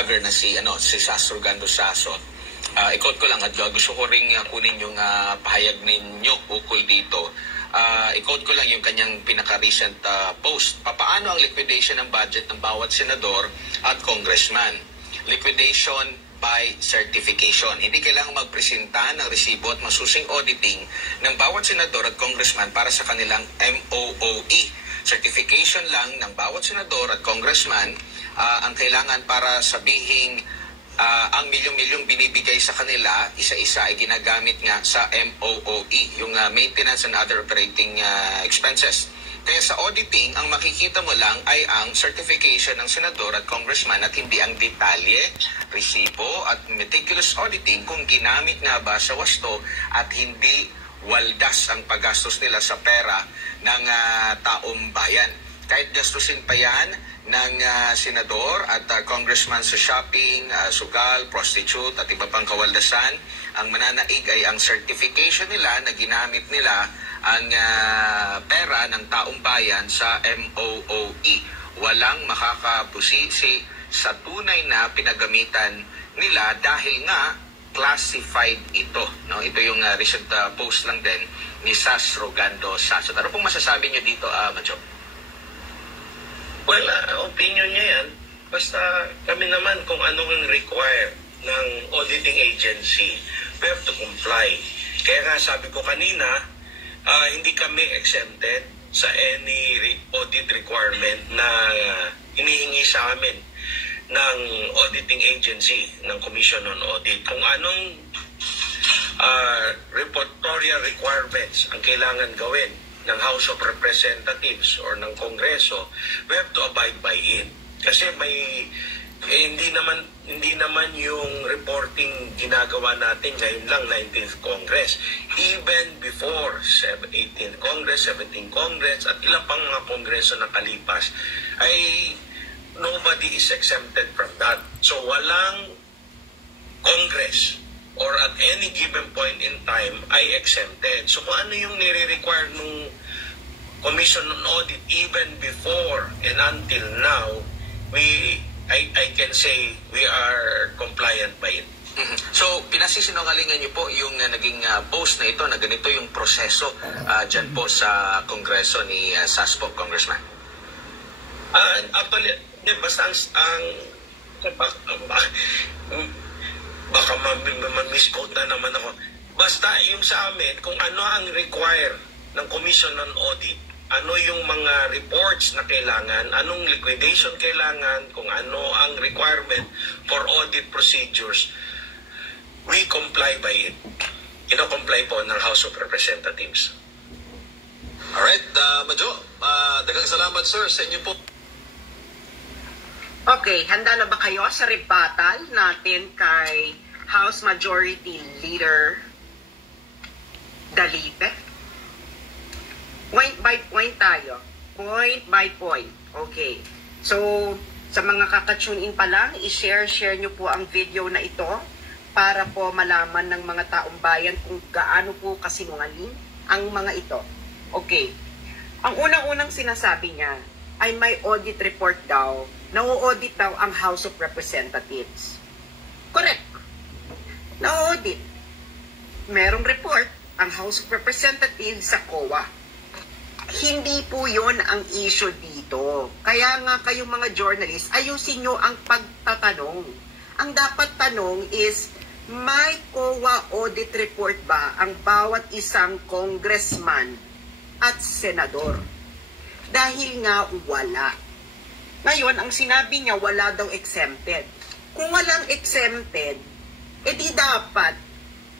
vlogger na si Sas Rogando Sasot. I-quote ko lang at gusto ko ring kunin yung pahayag ninyo ukol dito. I-quote ko lang yung kanyang pinaka-recent post. Papaano ang liquidation ng budget ng bawat senador at congressman? Liquidation by certification. Hindi kailangang magpresenta ng resibo at masusing auditing ng bawat senador at congressman para sa kanilang MOOE. Certification lang ng bawat senador at congressman ang kailangan para sabihing ang milyong-milyong binibigay sa kanila, isa-isa ay ginagamit nga sa MOOE, yung maintenance and other operating expenses. Kaya sa auditing, ang makikita mo lang ay ang certification ng senador at congressman at hindi ang detalye, resibo at meticulous auditing kung ginamit nga ba sa wasto at hindi waldas ang paggastos nila sa pera ng taong bayan. Kahit gastusin pa yan ng senador at congressman sa shopping, sugal, prostitute at iba pang kawaldasan, ang mananaig ay ang certification nila na ginamit nila ang pera ng taong bayan sa MOOE. Walang makakabusisi sa tunay na pinagamitan nila dahil nga classified ito. No? Ito yung recent post lang din ni Sas Rogando Sasot. Ano pong masasabi niyo dito, Madjo? Well, opinion niya yan. Basta kami naman kung anong require ng auditing agency, we have to comply. Kaya nga sabi ko kanina, hindi kami exempted sa any audit requirement na hinihingi sa amin ng auditing agency, ng Commission on Audit. Kung anong reportorial requirements ang kailangan gawin ng House of Representatives or ng Kongreso, we have to abide by it. Kasi may hindi naman yung reporting ginagawa natin ngayon lang 19th Congress. Even before 18th Congress, 17th Congress at ilang pang mga kongreso na kalipas ay nobody is exempted from that. So walang Congress or at any given point in time ay exempted. So kung ano yung nire-require nung Commission on Audit even before and until now, I can say we are compliant by it. So, pinasisinungalingan niyo po yung naging post na ito na ganito yung proseso dyan po sa Kongreso ni Saspo, Congressman? Actually, basta baka ma-misquote na naman ako. Basta yung sa amin, kung ano ang require ng Commission on Audit, ano yung mga reports na kailangan, anong liquidation kailangan, kung ano ang requirement for audit procedures, we comply by it. Ino-comply po ng House of Representatives. Alright, Madjo, dagang salamat sir sa inyo po. Okay, handa na ba kayo sa rebuttal natin kay House Majority Leader Dalipe? Point by point tayo. Point by point. Okay. So, sa mga kakatune in pa lang, share nyo po ang video na ito para po malaman ng mga taong bayan kung gaano po kasinungaling ang mga ito. Okay. Ang unang-unang sinasabi niya ay may audit report daw. Na-audit daw ang House of Representatives. Correct. Na-audit. Merong report ang House of Representatives sa COA. Hindi po yon ang issue dito. Kaya nga kayong mga journalists, ayusin nyo ang pagtatanong. Ang dapat tanong is, may COA audit report ba ang bawat isang congressman at senador? Dahil nga wala. Ngayon, ang sinabi niya, wala daw exempted. Kung walang exempted, edi dapat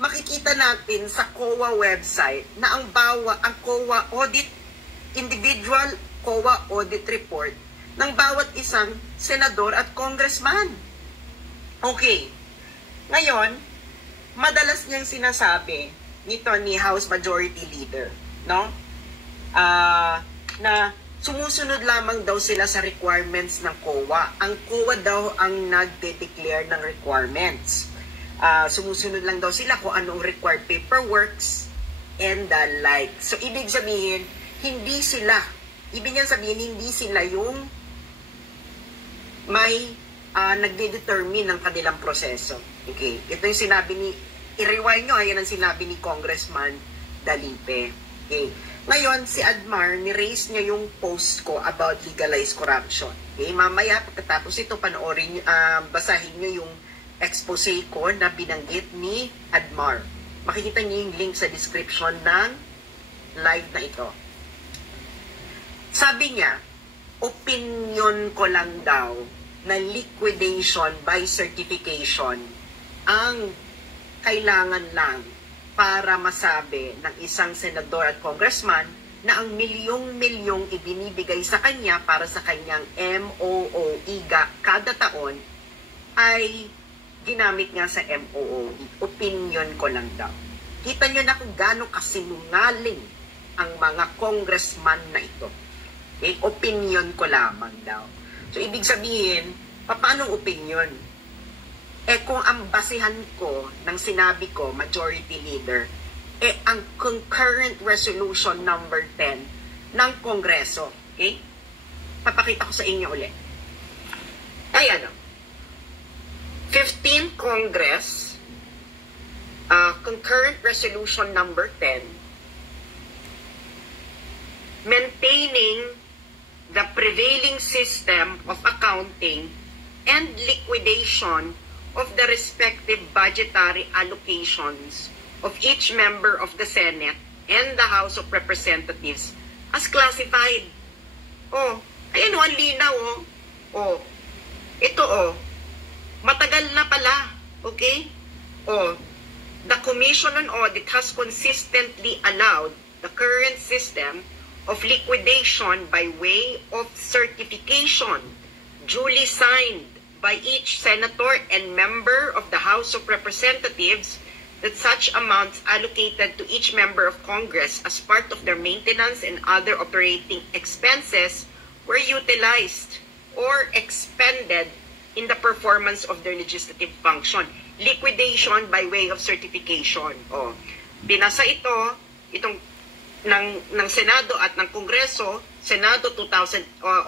makikita natin sa COA website na ang COA audit individual COA audit report ng bawat isang senador at congressman. Okay. Ngayon, madalas niyang sinasabi nito ni House Majority Leader, no? Na sumusunod lamang daw sila sa requirements ng COA. Ang COA daw ang nagde-declare ng requirements. Sumusunod lang daw sila kung anong required paperworks and the like. So, ibig sabihin, hindi sila yung may nagde-determine ng kanilang proseso. Okay? Ito yung sinabi ni, i-rewind nyo, yan ang sinabi ni Congressman Dalipe. Okay? Ngayon, si Admar, ni-raise niya yung post ko about legalized corruption. Okay? Mamaya, pagkatapos ito, panoorin, basahin nyo yung expose ko na binanggit ni Admar. Makikita niyo yung link sa description ng live na ito. Sabi niya, opinion ko lang daw na liquidation by certification ang kailangan lang para masabi ng isang senador at congressman na ang milyong-milyong ibinibigay sa kanya para sa kanyang MOOE kada taon ay ginamit nga sa MOOE. Opinion ko lang daw. Kita nyo na kung gaano kasinungaling ang mga congressman na ito. Okay? Opinion ko lamang daw. So, ibig sabihin, paano opinion? Kung ang basihan ko ng sinabi ko, majority leader, ang concurrent resolution number 10 ng Kongreso. Okay? Papakita ko sa inyo ulit. Ay, 15th Congress, concurrent resolution number 10, maintaining the prevailing system of accounting and liquidation of the respective budgetary allocations of each member of the Senate and the House of Representatives as classified. Oh, ayan ang linaw, oh. Ito, matagal na pala, okay? The Commission on Audit has consistently allowed the current system of liquidation by way of certification duly signed by each senator and member of the House of Representatives that such amounts allocated to each member of Congress as part of their maintenance and other operating expenses were utilized or expended in the performance of their legislative function. Liquidation by way of certification. Binasa itong ng Senado at ng Kongreso, Senado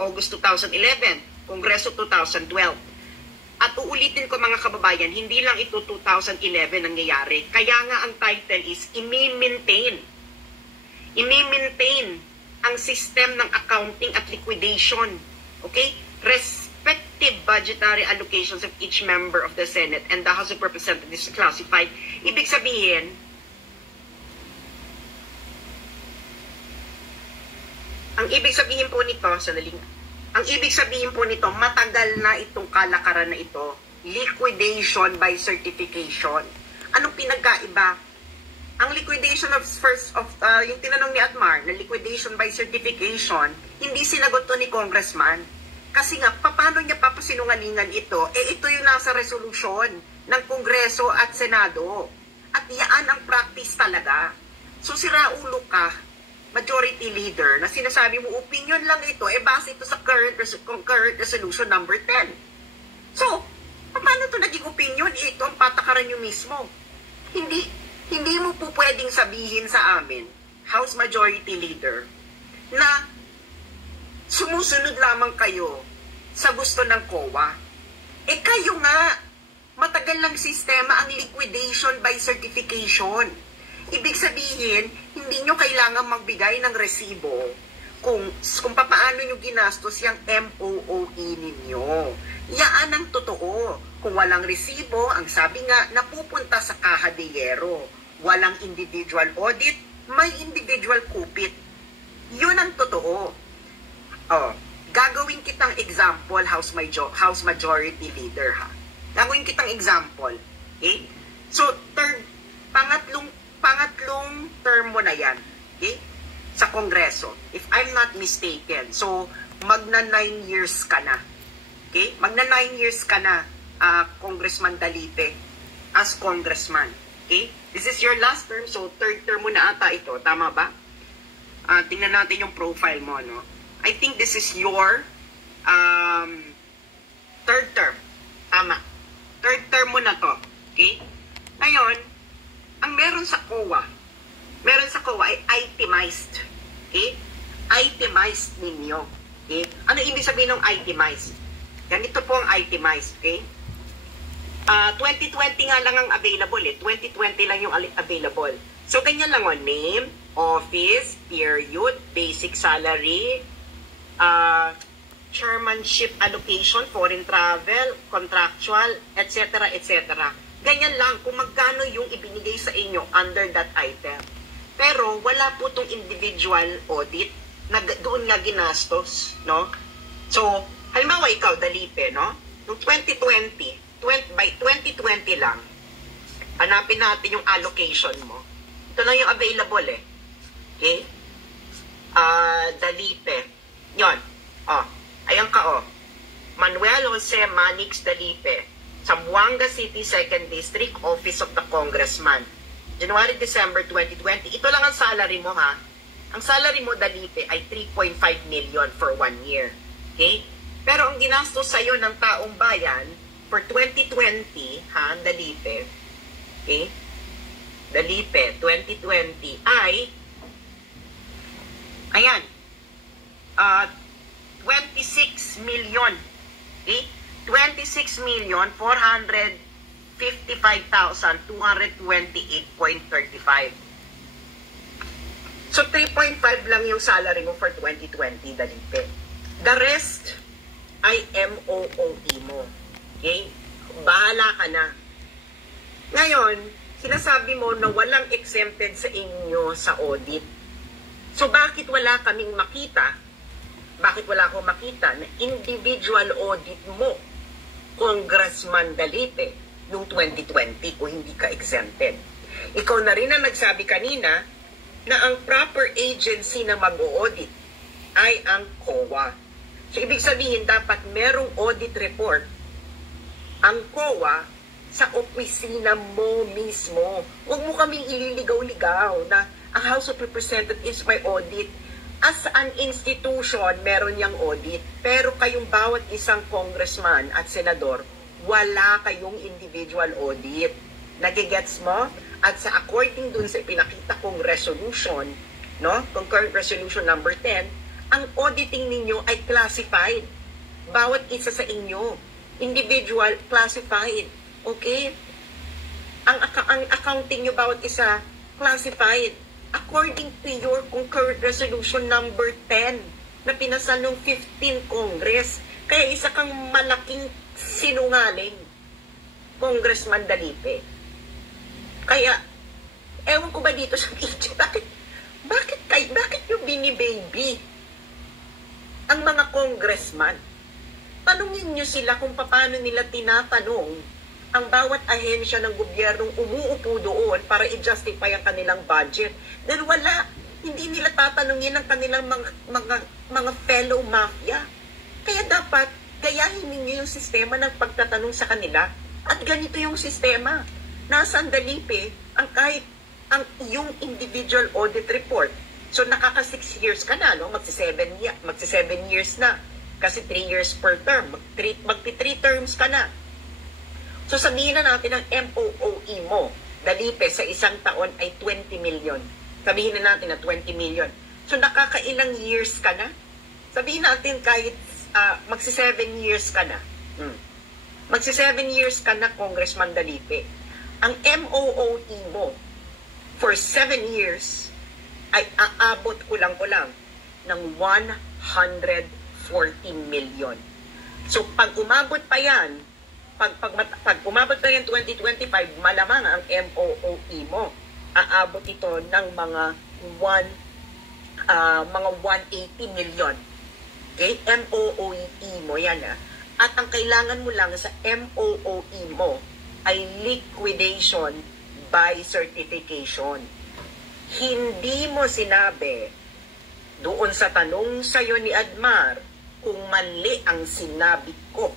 August 2011, Kongreso 2012. At uulitin ko mga kababayan, hindi lang ito 2011 nangyayari. Kaya nga ang title is i-maintain ang system ng accounting at liquidation. Okay? Respective budgetary allocations of each member of the Senate and the House of Representatives classified. Ibig sabihin, ang ibig sabihin po nito, matagal na itong kalakaran na ito, liquidation by certification. Anong pinagkaiba? Ang liquidation yung tinanong ni Atmar, na liquidation by certification, hindi sinagot to ni Congressman. Kasi nga, paano niya papasinungalingan ito? Ito yung nasa resolusyon ng Kongreso at Senado. At yaan ang practice talaga. So, siraulo ka, majority leader, na sinasabi mo, opinion lang ito, base ito sa current resolution number 10. So, paano ito naging opinion? Ito ang patakaran nyo mismo. Hindi mo po pwedeng sabihin sa amin, House Majority Leader, na sumusunod lamang kayo sa gusto ng COA. Kayo nga, matagal lang sistema ang liquidation by certification. Ibig sabihin, hindi nyo kailangan magbigay ng resibo kung paano nyo ginastos yung MOOE ninyo. Yaan ang totoo. Kung walang resibo, ang sabi nga, napupunta sa kaha de hierro. Walang individual audit, may individual kupit. Yun ang totoo. Gagawin kitang example, House Majority Leader, ha? Gagawin kitang example. Okay? So, pangatlong term mo na yan, okay? Sa Kongreso, if I'm not mistaken. So, magna 9 years ka na. Okay? Magna 9 years ka na, Congressman Dalipe, as congressman. Okay? This is your last term, so third term mo na ata ito. Tama ba? Tingnan natin yung profile mo, no? I think this is your third term. Tama. Third term mo na to. Okay? Ngayon, ang meron sa COA ay itemized. Okay? Itemized ninyo. Okay? Ano ibig sabihin ng itemized? Ganito po ang itemized, okay? 2020 nga lang ang available 2020 lang yung available. So, ganyan lang name, office, period, basic salary, chairmanship allocation, foreign travel, contractual, etc. etc. Ganyan lang kung magkano yung ibinigay sa inyo under that item. Pero wala po itong individual audit na doon nga ginastos, no? So, halimbawa ikaw, Dalipe, no? Noong 2020, by 2020 lang, hanapin natin yung allocation mo. Ito lang yung available Okay? Dalipe. Yon. Ayan ka Manuel Jose Manix Dalipe, Zamboanga City, 2nd District, Office of the Congressman. January-December 2020. Ito lang ang salary mo, ha? Ang salary mo, Dalipe, ay 3.5 million for 1 year. Okay? Pero ang ginastos sa'yo ng taong bayan for 2020, ha, Dalipe, okay? Dalipe, 2020 ay, ayan, 26 million. Okay? 26,455,228.35. So, 3.5 lang yung salary mo for 2020, Dalipe. The rest ay MOOE mo. Okay? Bahala ka na. Ngayon, sinasabi mo na walang exempted sa inyo sa audit. So, bakit wala kaming makita? Bakit wala akong makita na individual audit mo, Congressman Dalipe, noong 2020 kung hindi ka exempted? Ikaw na rin ang nagsabi kanina na ang proper agency na mag-audit ay ang COA. So, ibig sabihin, dapat merong audit report ang COA sa opisina mo mismo. Huwag mo kaming ililigaw-ligaw na ang House of Representatives may audit. As an institution, meron niyang audit. Pero kayong bawat isang congressman at senador, wala kayong individual audit. Nagigets mo? At sa according dun sa pinakita kong resolution, no? Concurrent Resolution number 10, ang auditing ninyo ay classified. Bawat isa sa inyo, individual, classified. Okay? Ang accounting nyo bawat isa, classified. According to your Concurrent Resolution number 10 na pinasa noong 15 Congress. Kaya isa kang malaking sinungaling, Congressman Dalipe. Kaya, ewan ko ba dito sa video, bakit yung binibaby ang mga congressman? Tanungin nyo sila kung paano nila tinatanong ang bawat ahensya ng gobyernong umuupo doon para i-justify ang kanilang budget. Dahil hindi nila tatanungin ang kanilang mga fellow mafia. Kaya dapat, gayahin ninyo yung sistema ng pagtatanong sa kanila. At ganito yung sistema. Nasaan, Dalipe, yung individual audit report. So, nakaka 6 years ka na, no? Magsi 7 years na. Kasi 3 years per term. Magti 3 terms ka na. So, sabihin na natin ang MOOE mo, Dalipe, sa isang taon ay 20 million. Sabihin na natin na 20 million. So, nakakailang years ka na? Sabihin natin kahit magsi 7 years ka na. Magsi 7 years ka na, Congressman Dalipe. Ang MOOE mo for 7 years ay aabot kulang-kulang ng 140 million. So, pag umabot pa yan, pag umabot pa yan 2025, malamang ang MOOE mo, aabot ito ng mga 180 million. Okay? MOOE mo yan. At ang kailangan mo lang sa MOOE mo ay liquidation by certification. Hindi mo sinabi doon sa tanong sa'yo ni Admar kung mali ang sinabi ko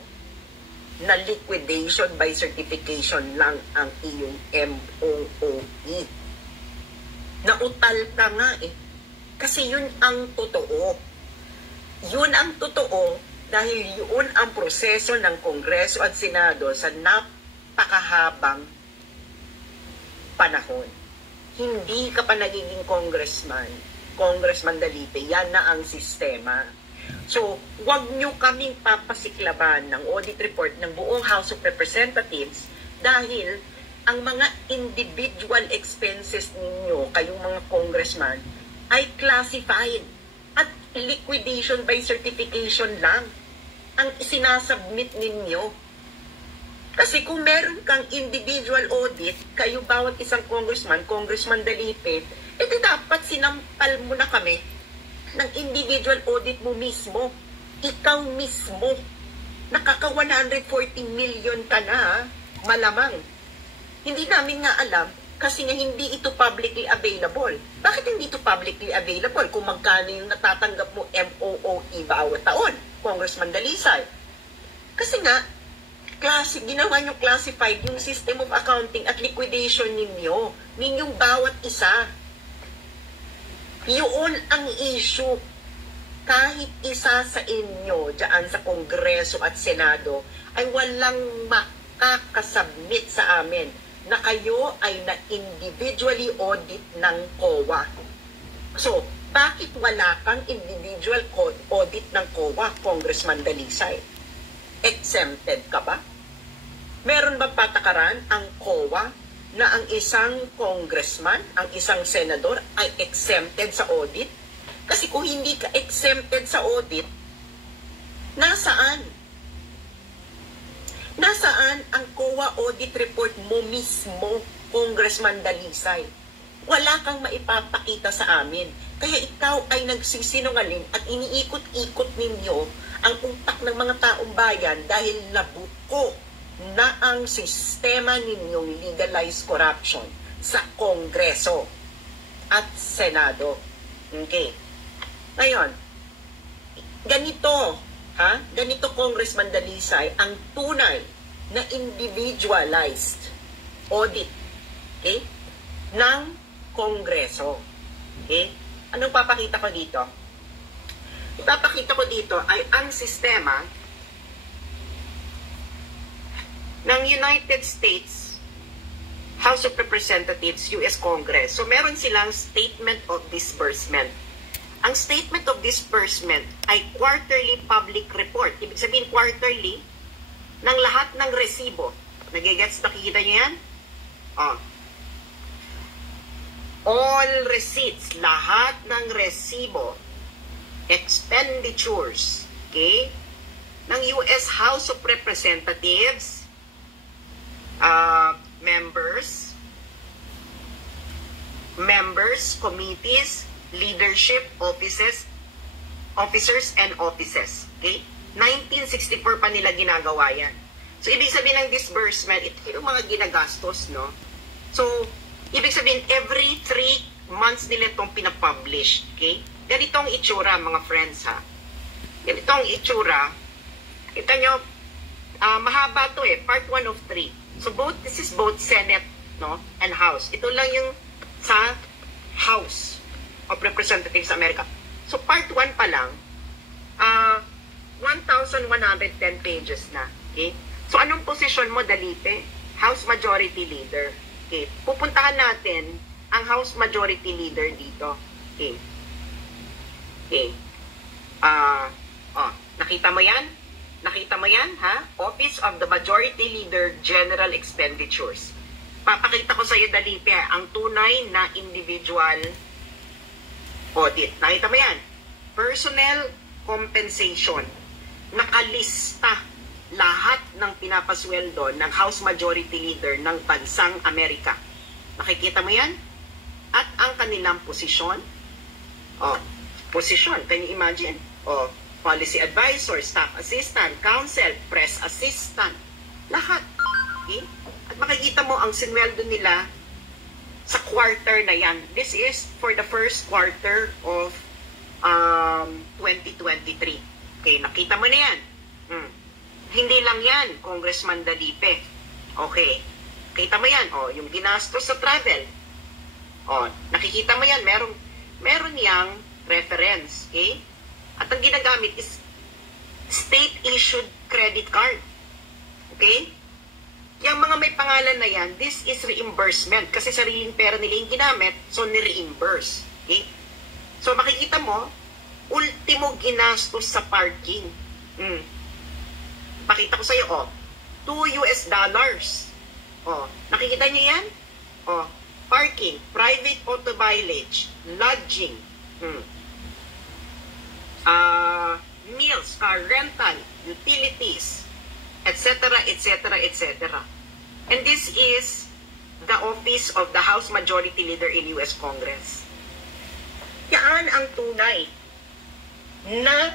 na liquidation by certification lang ang iyong MOOE. Nautal ka nga Kasi yun ang totoo. Yun ang totoo dahil yun ang proseso ng Kongreso at Senado sa napakahabang panahon. Hindi ka pa nagiging congressman, Congressman Dalipe, yan na ang sistema. So, wag nyo kaming papasiklaban ng audit report ng buong House of Representatives dahil ang mga individual expenses ninyo, kayong mga congressman, ay classified at liquidation by certification lang ang sinasubmit ninyo. Kasi kung meron kang individual audit, kayo bawat isang congressman, Congressman Dalipe, edi dapat sinampal mo na kami ng individual audit mo mismo. Ikaw mismo. Nakaka 140 million ka na, malamang. Hindi namin nga alam kasi nga hindi ito publicly available. Bakit hindi ito publicly available kung magkano yung natatanggap mo MOOE bawat taon, Congressman Dalisay? Kasi nga, ginawa nyo classified yung system of accounting at liquidation ninyong bawat isa. Yun ang issue. Kahit isa sa inyo dyan sa Kongreso at Senado ay walang makakasubmit sa amin na kayo ay na-individually audit ng COA. So, bakit wala kang individual audit ng COA, Congressman Dalisay? Exempted ka ba? Meron ba patakaran ang COA na ang isang congressman, ang isang senador ay exempted sa audit? Kasi kung hindi ka exempted sa audit, nasaan? Nasaan ang COA audit report mo mismo, Congressman Dalisay? Wala kang maipapakita sa amin. Kaya ikaw ay nagsisinungaling at iniikot-ikot ninyo ang utak ng mga taong bayan dahil nabuko na ang sistema ninyong legalized corruption sa Kongreso at Senado. Okay. Ngayon, ganito, ganito Congressman Dalisay, ang tunay na individualized audit, okay, ng Kongreso. Okay? Anong papakita ko dito? Ipapakita ko dito ay ang sistema ng United States House of Representatives, US Congress. So meron silang Statement of Disbursement. Ang Statement of Disbursement ay quarterly public report. Ibig sabihin quarterly ng lahat ng resibo. Nagigets, nakikita nyo yan? All receipts, lahat ng resibo, expenditures, okay, ng US House of Representatives, members, committees, leadership, officers, and offices. Okay? 1964 pa nila ginagawa yan. So, ibig sabihin ng disbursement, ito yung mga ginagastos, no? So, ibig sabihin, every 3 months nila itong pinapublish. Okay? Ganito ang itsura, mga friends, ha? Ganito ang itsura. Kita nyo, mahaba to part 1 of 3. So, this is both Senate, no, and House. Ito lang yung sa House of Representatives America. So, part 1 pa lang, 1,110 pages na. Okay? So, anong posisyon mo, Dalipe? House Majority Leader. Okay? Pupuntahan natin ang House Majority Leader dito. Okay? Okay. Nakita mo yan? Nakita mo yan, ha? Office of the Majority Leader, General Expenditures. Papakita ko sa iyo, Dalipe, ang tunay na individual audit. Nakita mo yan? Personnel compensation. Nakalista lahat ng pinapasweldo ng House Majority Leader ng bansang Amerika. Nakikita mo yan? At ang kanilang posisyon. Posisyon, can you imagine? Policy advisor, staff assistant, counsel, press assistant. Lahat. Okay? At makikita mo ang sinweldo nila sa quarter na yan. This is for the first quarter of 2023. Okay, nakita mo na yan. Hindi lang yan, Congressman Dalipe. Okay, kita mo yan. Yung ginastos sa travel. Nakikita mo yan. Meron yang reference. Okay? At ang ginagamit is state-issued credit card. Okay? Yung mga may pangalan na yan, this is reimbursement. Kasi sariling pera nila yung ginamit, so ni-reimburse. Okay? So makikita mo, ultimo ginastos sa parking. Pakita ko sa iyo, $2. Nakikita niyo yan? Parking, private auto mileage, lodging, meals, car rental, utilities, etc., etc., etc. And this is the office of the House Majority Leader in U.S. Congress. Yan ang tunay na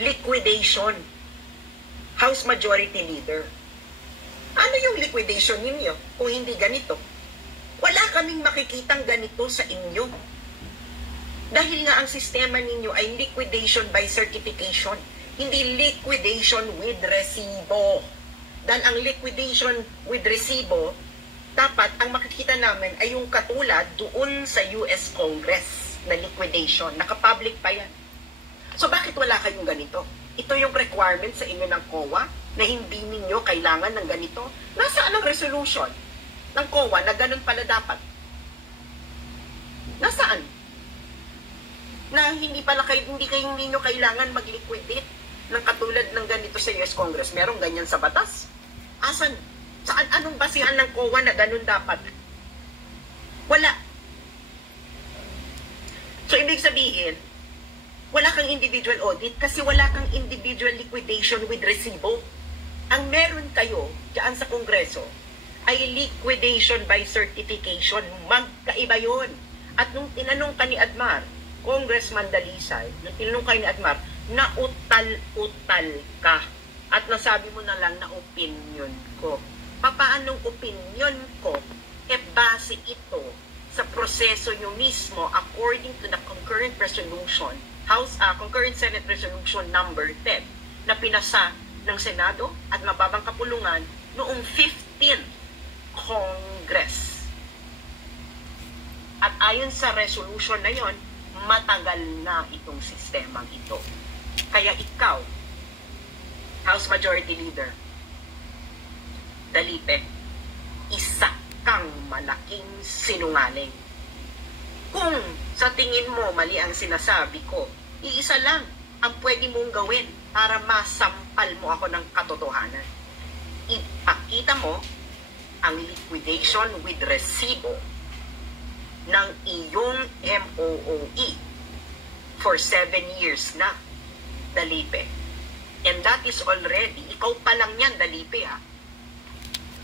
liquidation. House Majority Leader. Ano yung liquidation ninyo kung hindi ganito? Wala kaming makikitang ganito sa inyo. Dahil nga ang sistema ninyo ay liquidation by certification, hindi liquidation with resibo. Dahil ang liquidation with resibo, dapat ang makikita namin ay yung katulad doon sa US Congress na liquidation. Nakapublic pa yan. So bakit wala kayong ganito? Ito yung requirement sa inyo ng COA na hindi ninyo kailangan ng ganito. Nasaan ang resolution ng COA na ganun pala dapat? Nasaan? Na hindi ninyo kailangan mag-liquidate ng katulad ng ganito sa US Congress. Merong ganyan sa batas? Asan? Saan? Anong basihan ng COA na ganun dapat? Wala. So, ibig sabihin, wala kang individual audit kasi wala kang individual liquidation with resibo. Ang meron kayo dyan sa Kongreso ay liquidation by certification. Magkaiba yun. At nung tinanong ka ni Admar, Congressman Dalisay, nung tinanong ka ni Admar, nautal-utal ka. At nasabi mo na lang na opinion ko. Papaanong opinion ko? Base ito sa proseso nyo mismo according to the concurrent resolution, concurrent Senate Resolution number 10 na pinasa ng Senado at mababang kapulungan noong 15th Congress. At ayon sa resolution na yon, matagal na itong sistemang ito. Kaya ikaw, House Majority Leader Dalipe, isa kang malaking sinungaling. Kung sa tingin mo mali ang sinasabi ko, iisa lang ang pwede mong gawin para masampal mo ako ng katotohanan. Ipakita mo ang liquidation with resibo ng iyong MOOE for 7 years na, Dalipe. And that is already, ikaw pa lang yan, Dalipe, ha?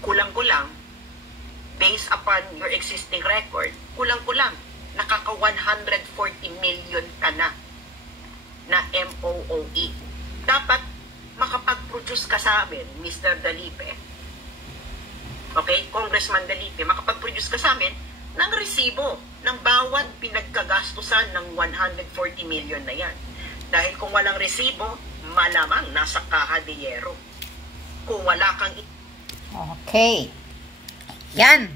Kulang-kulang, based upon your existing record, kulang-kulang, nakaka 140 million ka na MOOE. Dapat makapag-produce ka sa amin, Mr. Dalipe. Okay, Congressman Dalipe, makapag-produce ka sa amin ng resibo ng bawat pinagkagastusan ng 140 million na yan. Dahil kung walang resibo, malamang nasa kaha de yero. Kung wala kang... Okay. Yan.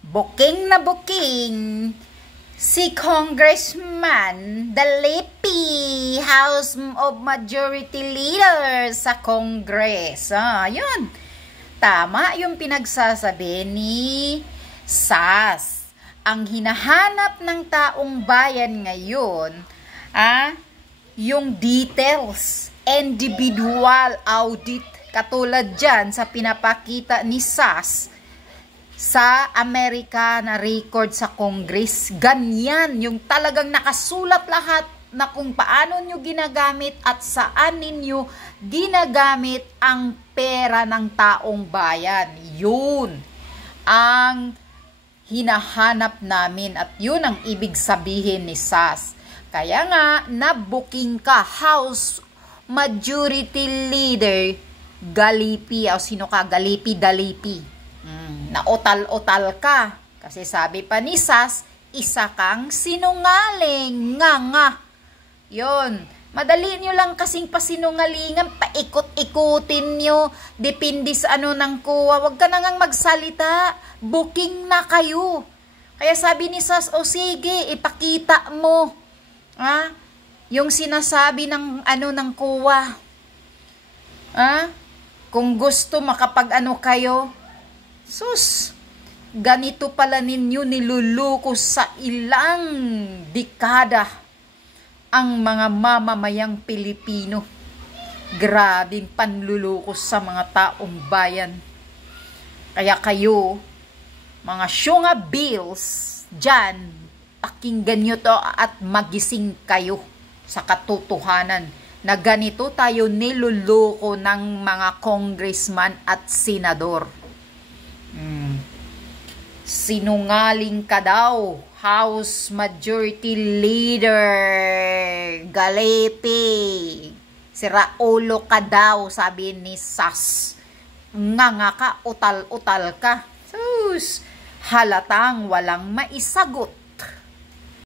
Booking na booking si Congressman Dalipe, House of Majority Leader sa Congress. Yun. Tama yung pinagsasabi ni SAS. Ang hinahanap ng taong bayan ngayon, yung details, individual audit, katulad dyan sa pinapakita ni SAS sa Amerika na record sa Congress. Ganyan, yung talagang nakasulat lahat na kung paano nyo ginagamit at saan ninyo ginagamit ang pera ng taong bayan. Yun ang hinahanap namin at yun ang ibig sabihin ni SAS. Kaya nga, na-booking ka, House Majority Leader Dalipe, o sino ka, Dalipe. Naotal-otal ka. Kasi sabi pa ni SAS, isa kang sinungaling. Nga. Yun. Madali nyo lang kasing pasinungalingan, paikot-ikutin nyo, depende sa ano ng kuha. Huwag ka na ngang magsalita. Booking na kayo. Kaya sabi ni SAS, o sige, ipakita mo. Yung sinasabi ng ano ng kuha. Kung gusto makapag-ano kayo, sus, ganito pala ninyo niluluko sa ilang dekada ang mga mamamayang Pilipino. Grabing panlulukos sa mga taong bayan. Kaya kayo, mga syunga bills dyan, pakinggan nyo to at magising kayo sa katotohanan na ganito tayo niluloko ng mga congressman at senador. Sinungaling ka daw, House Majority Leader Galepe. Siraulo ka daw, sabi ni Sas. Nga ka, utal-utal ka. Sus, halatang walang maisagot